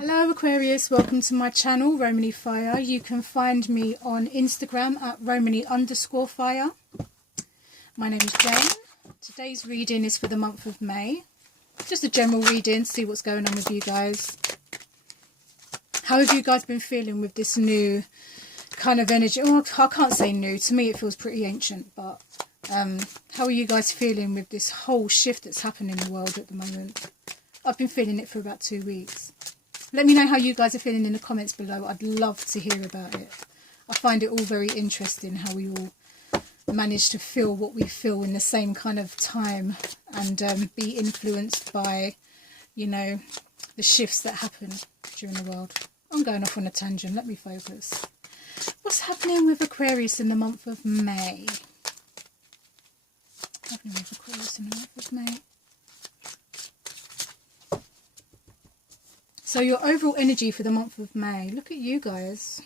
Hello Aquarius, welcome to my channel, Romany Fire. You can find me on Instagram at Romany_fire. My name is Jane. Today's reading is for the month of May. Just a general reading, see what's going on with you guys. How have you guys been feeling with this new kind of energy? Oh, I can't say new, to me it feels pretty ancient, but how are you guys feeling with this whole shift that's happening in the world at the moment? I've been feeling it for about 2 weeks. Let me know how you guys are feeling in the comments below. I'd love to hear about it. I find it all very interesting how we all manage to feel what we feel in the same kind of time and be influenced by, you know, the shifts that happen during the world. I'm going off on a tangent. Let me focus. What's happening with Aquarius in the month of May? What's happening with Aquarius in the month of May? So your overall energy for the month of May, look at you guys.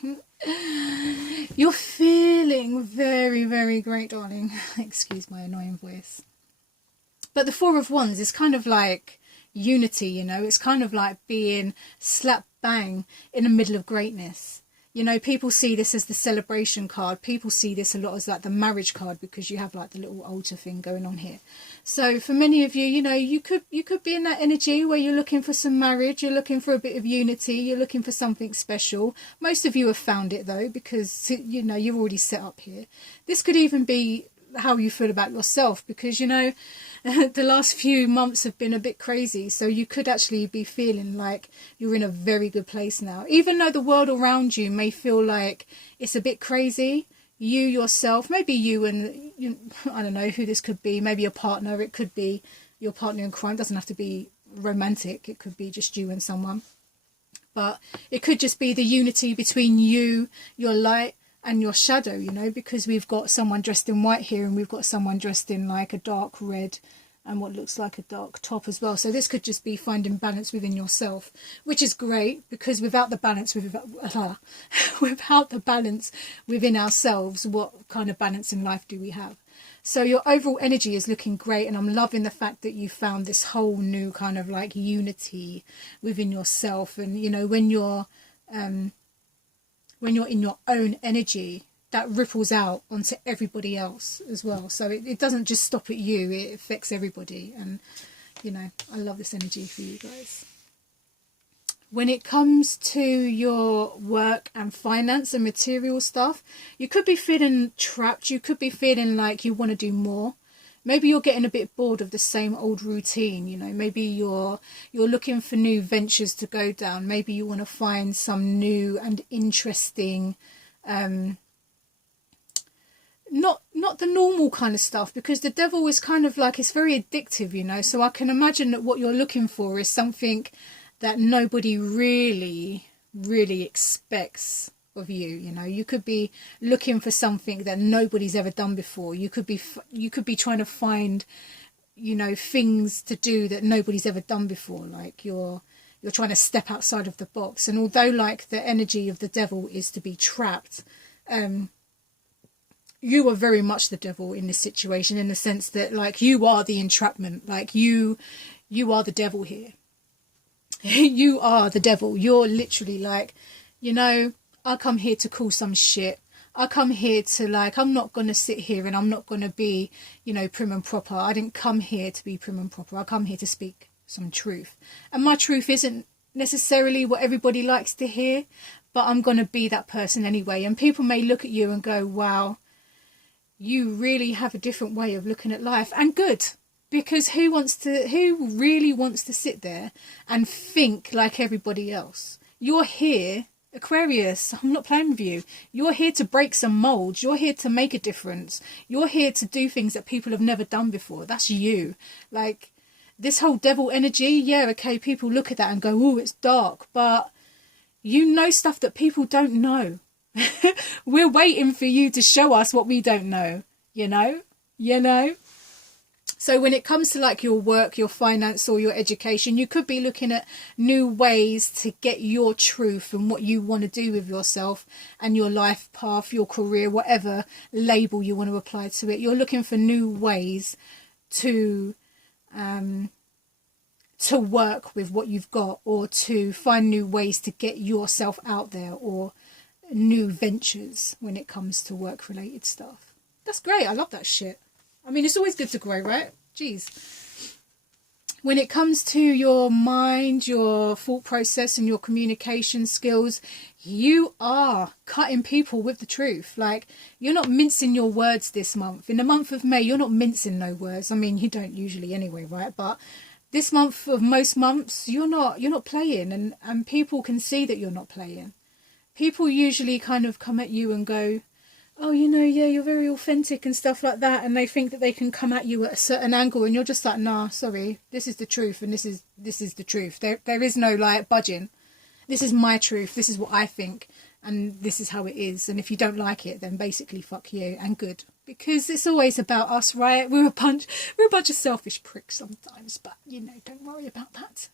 You're feeling very, very great, darling. Excuse my annoying voice. But the Four of Wands is kind of like unity, you know. It's kind of like being slap bang in the middle of greatness. You know, people see this as the celebration card. People see this a lot as like the marriage card because you have like the little altar thing going on here. So for many of you, you know, you could be in that energy where you're looking for some marriage, you're looking for a bit of unity, you're looking for something special. Most of you have found it though, because, you know, you're already set up here. This could even be how you feel about yourself because, you know, the last few months have been a bit crazy, so you could actually be feeling like you're in a very good place now. Even though the world around you may feel like it's a bit crazy, you yourself, maybe you and I don't know who this could be, maybe a partner, it could be your partner in crime, it doesn't have to be romantic, it could be just you and someone, but it could just be the unity between you, your light and your shadow, you know, because we've got someone dressed in white here and we've got someone dressed in like a dark red and what looks like a dark top as well. So this could just be finding balance within yourself, which is great because without the balance without the balance within ourselves, what kind of balance in life do we have? So your overall energy is looking great, and I'm loving the fact that you found this whole new kind of like unity within yourself. And you know, when you're in your own energy, that ripples out onto everybody else as well. So it doesn't just stop at you, it affects everybody. And, you know, I love this energy for you guys. When it comes to your work and finance and material stuff, you could be feeling trapped. You could be feeling like you want to do more. Maybe you're getting a bit bored of the same old routine, you know. Maybe you're looking for new ventures to go down. Maybe you want to find some new and interesting, not the normal kind of stuff, because the devil is kind of like, it's very addictive, you know. So I can imagine that what you're looking for is something that nobody really expects of you. You know, you could be looking for something that nobody's ever done before. You could be trying to find, you know, things to do that nobody's ever done before. Like you're trying to step outside of the box. And although like the energy of the devil is to be trapped, you are very much the devil in this situation, in the sense that like you are the entrapment. Like you are the devil here. You are the devil. You're literally like, you know, I come here to call some shit. I come here to like, I'm not going to sit here and I'm not going to be, you know, prim and proper. I didn't come here to be prim and proper. I come here to speak some truth. And my truth isn't necessarily what everybody likes to hear, but I'm going to be that person anyway. And people may look at you and go, wow, you really have a different way of looking at life. And good. Because who really wants to sit there and think like everybody else? You're here, Aquarius, I'm not playing with you. You're here to break some molds. You're here to make a difference. You're here to do things that people have never done before. That's you. Like, this whole devil energy, yeah, okay, people look at that and go, oh, it's dark. But you know stuff that people don't know. We're waiting for you to show us what we don't know, you know? You know? So when it comes to like your work, your finance or your education, you could be looking at new ways to get your truth and what you want to do with yourself and your life path, your career, whatever label you want to apply to it. You're looking for new ways to to work with what you've got, or to find new ways to get yourself out there, or new ventures when it comes to work related stuff. That's great. I love that shit. I mean, it's always good to grow, right? Jeez. When it comes to your mind, your thought process and your communication skills, you are cutting people with the truth. Like, you're not mincing your words this month. In the month of May, you're not mincing no words. I mean, you don't usually anyway, right? But this month of most months, you're not playing, and people can see that you're not playing. People usually kind of come at you and go, oh, you know, yeah, you're very authentic and stuff like that, and they think that they can come at you at a certain angle, and you're just like, nah, sorry, this is the truth, and this is the truth. There is no like budging. This is my truth. This is what I think, and this is how it is. And if you don't like it, then basically fuck you and good, because it's always about us, right? We're a bunch of selfish pricks sometimes, but you know, don't worry about that.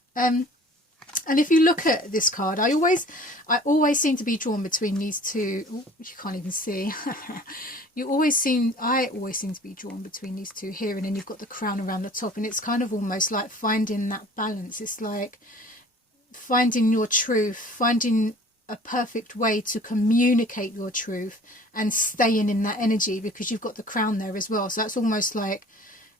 And if you look at this card, I always seem to be drawn between these two. Ooh, you can't even see. I always seem to be drawn between these two here, and then you've got the crown around the top, and it's kind of almost like finding that balance. It's like finding your truth, finding a perfect way to communicate your truth and staying in that energy, because you've got the crown there as well. So that's almost like,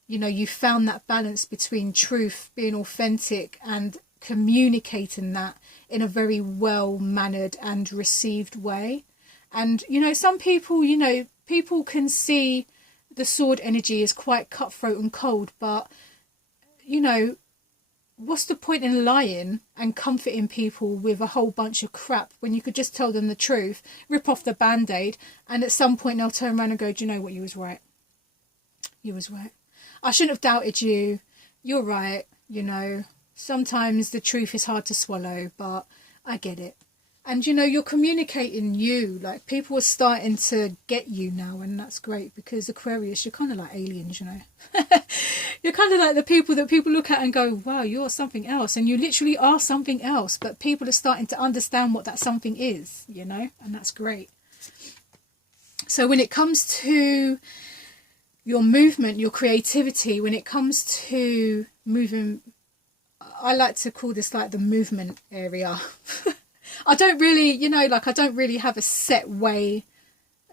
you know, you found that balance between truth, being authentic, and communicating that in a very well mannered and received way. And you know, some people, you know, people can see the sword energy as quite cutthroat and cold, but you know, what's the point in lying and comforting people with a whole bunch of crap when you could just tell them the truth, rip off the band-aid, and at some point they'll turn around and go, do you know what, you was right, I shouldn't have doubted you, you're right. You know, sometimes the truth is hard to swallow, but I get it. And, you know, you're communicating you. Like, people are starting to get you now, and that's great, because Aquarius, you're kind of like aliens, you know. You're kind of like the people that people look at and go, wow, you're something else. And you literally are something else, but people are starting to understand what that something is, you know, and that's great. So when it comes to your movement, your creativity, when it comes to moving, I like to call this like the movement area. I don't really, you know, like I don't really have a set way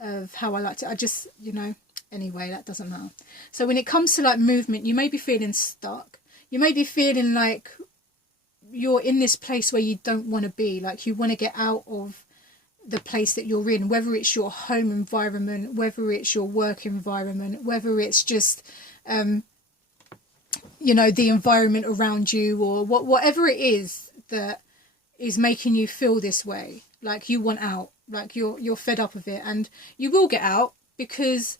of how I like to, I just, you know, anyway, that doesn't matter. So when it comes to like movement, you may be feeling stuck. You may be feeling like you're in this place where you don't want to be, like you want to get out of the place that you're in, whether it's your home environment, whether it's your work environment, whether it's just, you know, the environment around you, or whatever it is that is making you feel this way, like you want out, like you're fed up of it. And you will get out, because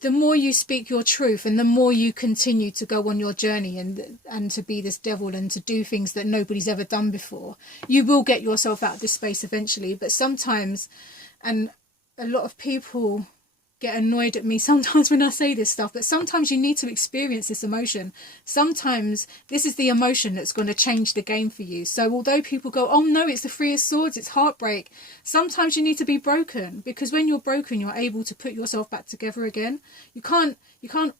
the more you speak your truth and the more you continue to go on your journey and to be this devil and to do things that nobody's ever done before, you will get yourself out of this space eventually. But sometimes, and a lot of people get annoyed at me sometimes when I say this stuff, but sometimes you need to experience this emotion. Sometimes this is the emotion that's going to change the game for you. So although people go, oh no, it's the Three of Swords, it's heartbreak, sometimes you need to be broken, because when you're broken, you're able to put yourself back together again. You can't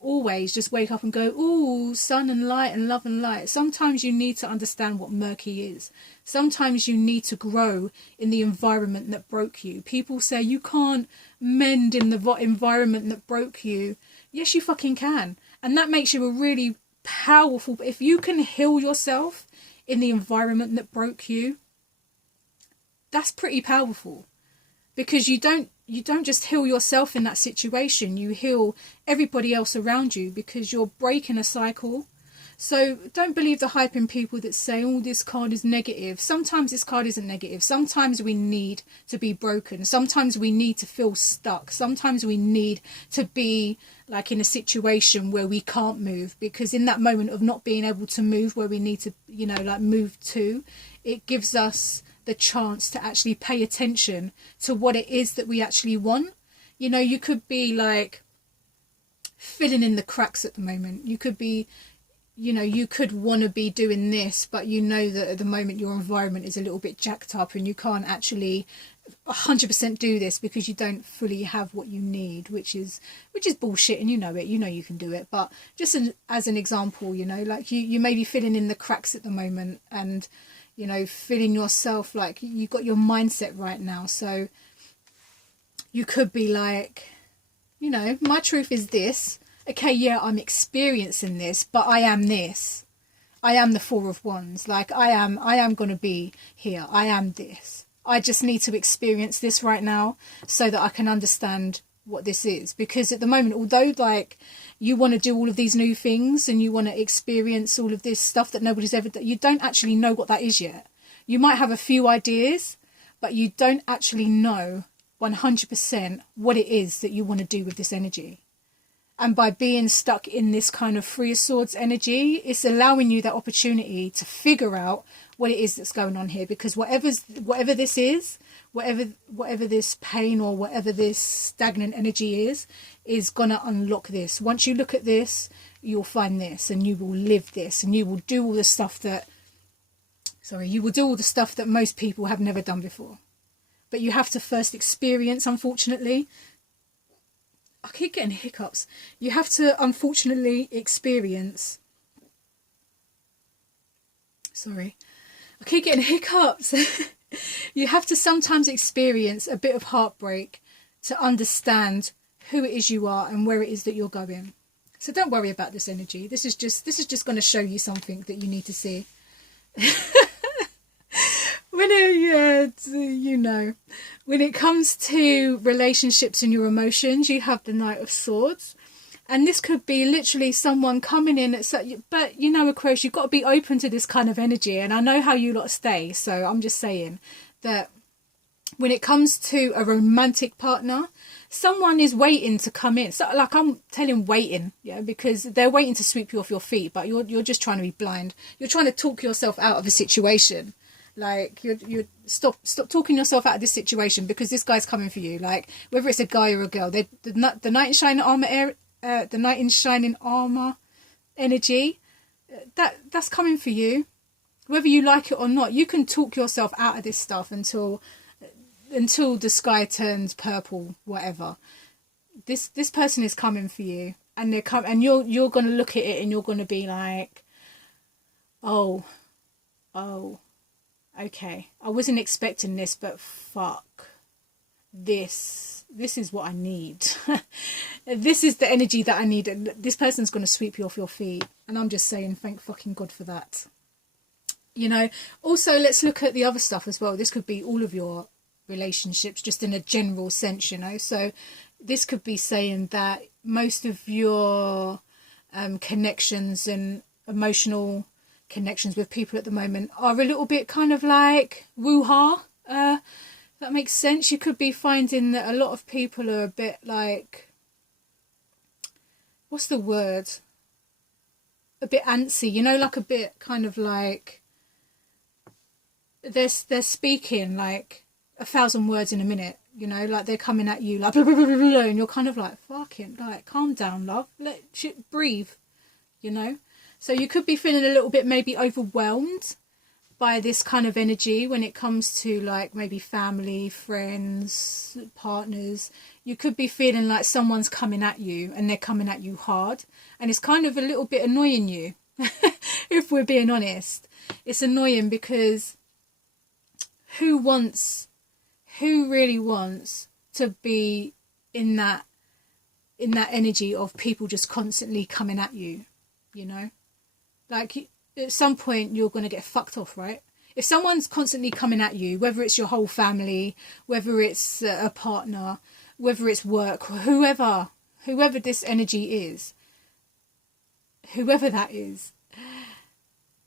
always just wake up and go, oh, sun and light and love and light. Sometimes you need to understand what murky is. Sometimes you need to grow in the environment that broke you. People say you can't mend in the environment that broke you. Yes, you fucking can. And that makes you a really powerful, if you can heal yourself in the environment that broke you, that's pretty powerful. Because you don't just heal yourself in that situation, you heal everybody else around you, because you're breaking a cycle. So don't believe the hype in people that say, oh, this card is negative. Sometimes this card isn't negative. Sometimes we need to be broken. Sometimes we need to feel stuck. Sometimes we need to be like in a situation where we can't move, because in that moment of not being able to move where we need to, you know, like move to, it gives us the chance to actually pay attention to what it is that we actually want. You know, you could be like filling in the cracks at the moment. You could be you know, you could want to be doing this, but you know that at the moment your environment is a little bit jacked up and you can't actually 100% do this because you don't fully have what you need, which is bullshit, and you know it, you know you can do it. But just as an example, you know, like you may be filling in the cracks at the moment, and you know, feeling yourself like you got your mindset right now. So you could be like, you know, my truth is this. Okay, yeah, I'm experiencing this, but I am this. I am the Four of Wands. Like I am going to be here. I am this. I just need to experience this right now so that I can understand what this is. Because at the moment, although like you want to do all of these new things and you want to experience all of this stuff that nobody's ever done, you don't actually know what that is yet. You might have a few ideas, but you don't actually know 100% what it is that you want to do with this energy. And by being stuck in this kind of Three of Swords energy, it's allowing you that opportunity to figure out what it is that's going on here. Because whatever this is, whatever this pain or whatever this stagnant energy is going to unlock this. Once you look at this, you'll find this, and you will live this, and you will do all the stuff that, you will do all the stuff that most people have never done before. But you have to first experience, unfortunately. I keep getting hiccups. You have to, unfortunately, experience. Sorry. I keep getting hiccups. You have to sometimes experience a bit of heartbreak to understand who it is you are and where it is that you're going. So don't worry about this energy. This is just going to show you something that you need to see. When it comes to relationships and your emotions, you have the Knight of Swords, and this could be literally someone coming in but you know, Aquarius, you've got to be open to this kind of energy, and I know how you lot stay, so I'm just saying that when it comes to a romantic partner, someone is waiting to come in. So like I'm telling waiting, yeah, because they're waiting to sweep you off your feet, but you're just trying to be blind. You're trying to talk yourself out of a situation. Like you stop talking yourself out of this situation, because this guy's coming for you. Like whether it's a guy or a girl, the knight in shining armor the knight in shining armor energy, that's coming for you. Whether you like it or not, you can talk yourself out of this stuff until the sky turns purple, whatever. This person is coming for you, and you're going to look at it and you're going to be like, oh. Okay, I wasn't expecting this, but fuck, this is what I need. This is the energy that I need. This person's going to sweep you off your feet, and I'm just saying thank fucking God for that. You know, also let's look at the other stuff as well. This could be all of your relationships, just in a general sense, you know. So this could be saying that most of your connections and emotional connections with people at the moment are a little bit kind of like woo-ha. That makes sense. You could be finding that a lot of people are a bit like, what's the word, a bit antsy, you know, like a bit kind of like they're speaking like 1,000 words in a minute, you know, like they're coming at you like blah, blah, blah, blah, blah, and you're kind of like, fucking, like, calm down, love, let shit breathe, you know. So you could be feeling a little bit maybe overwhelmed by this kind of energy when it comes to like maybe family, friends, partners. You could be feeling like someone's coming at you, and they're coming at you hard, and it's kind of a little bit annoying you. If we're being honest, it's annoying, because who really wants to be in that energy of people just constantly coming at you, you know? Like, at some point, you're going to get fucked off, right? If someone's constantly coming at you, whether it's your whole family, whether it's a partner, whether it's work, whoever this energy is, whoever that is,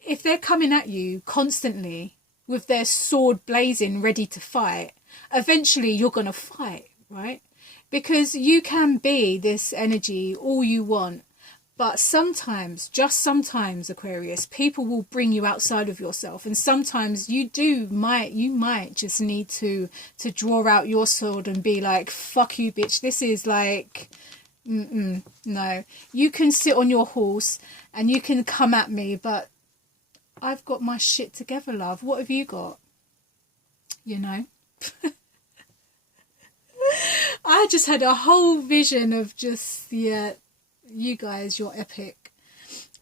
if they're coming at you constantly with their sword blazing, ready to fight, eventually you're going to fight, right? Because you can be this energy all you want, but sometimes, just sometimes, Aquarius, people will bring you outside of yourself, and sometimes you might just need to draw out your sword and be like, fuck you, bitch, this is like, No, you can sit on your horse and you can come at me, but I've got my shit together, love. What have you got? You know? I just had a whole vision of just, yeah, you guys, you're epic.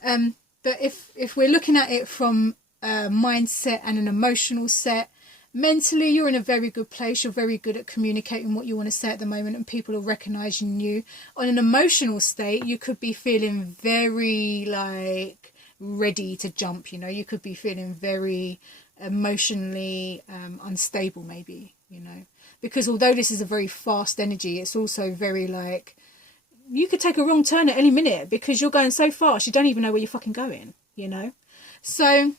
But if we're looking at it from a mindset and an emotional set, mentally, you're in a very good place. You're very good at communicating what you want to say at the moment, and people are recognizing you. On an emotional state, you could be feeling very like ready to jump. You know, you could be feeling very emotionally unstable, maybe. You know, because although this is a very fast energy, it's also very like you could take a wrong turn at any minute because you're going so fast you don't even know where you're fucking going. You know, so.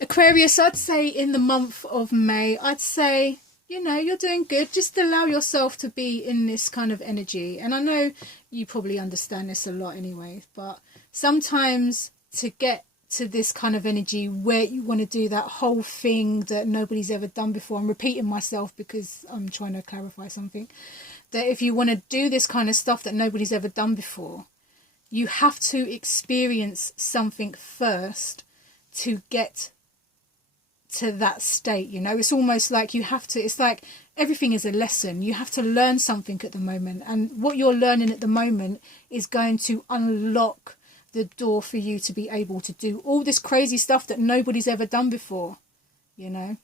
Aquarius, I'd say in the month of May, I'd say, you know, you're doing good. Just allow yourself to be in this kind of energy. And I know you probably understand this a lot anyway, but sometimes to get to this kind of energy where you want to do that whole thing that nobody's ever done before, I'm repeating myself because I'm trying to clarify something, that if you want to do this kind of stuff that nobody's ever done before, you have to experience something first to get to that state. You know, it's almost like you have to, it's like everything is a lesson. You have to learn something at the moment, and what you're learning at the moment is going to unlock the door for you to be able to do all this crazy stuff that nobody's ever done before, you know.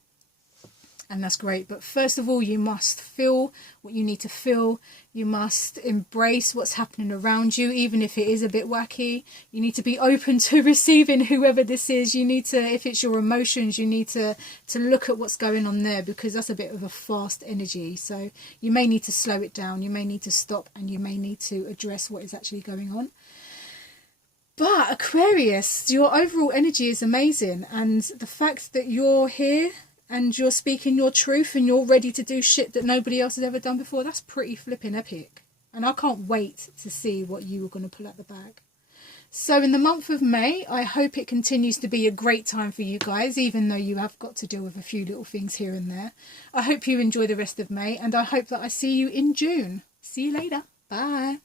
And that's great. But first of all, you must feel what you need to feel. You must embrace what's happening around you, even if it is a bit wacky. You need to be open to receiving whoever this is. You need to, if it's your emotions, you need to look at what's going on there, because that's a bit of a fast energy. So you may need to slow it down. You may need to stop, and you may need to address what is actually going on. But Aquarius, your overall energy is amazing. And the fact that you're here and you're speaking your truth and you're ready to do shit that nobody else has ever done before, that's pretty flipping epic. And I can't wait to see what you are going to pull out the bag. So in the month of May, I hope it continues to be a great time for you guys, even though you have got to deal with a few little things here and there. I hope you enjoy the rest of May, and I hope that I see you in June. See you later. Bye.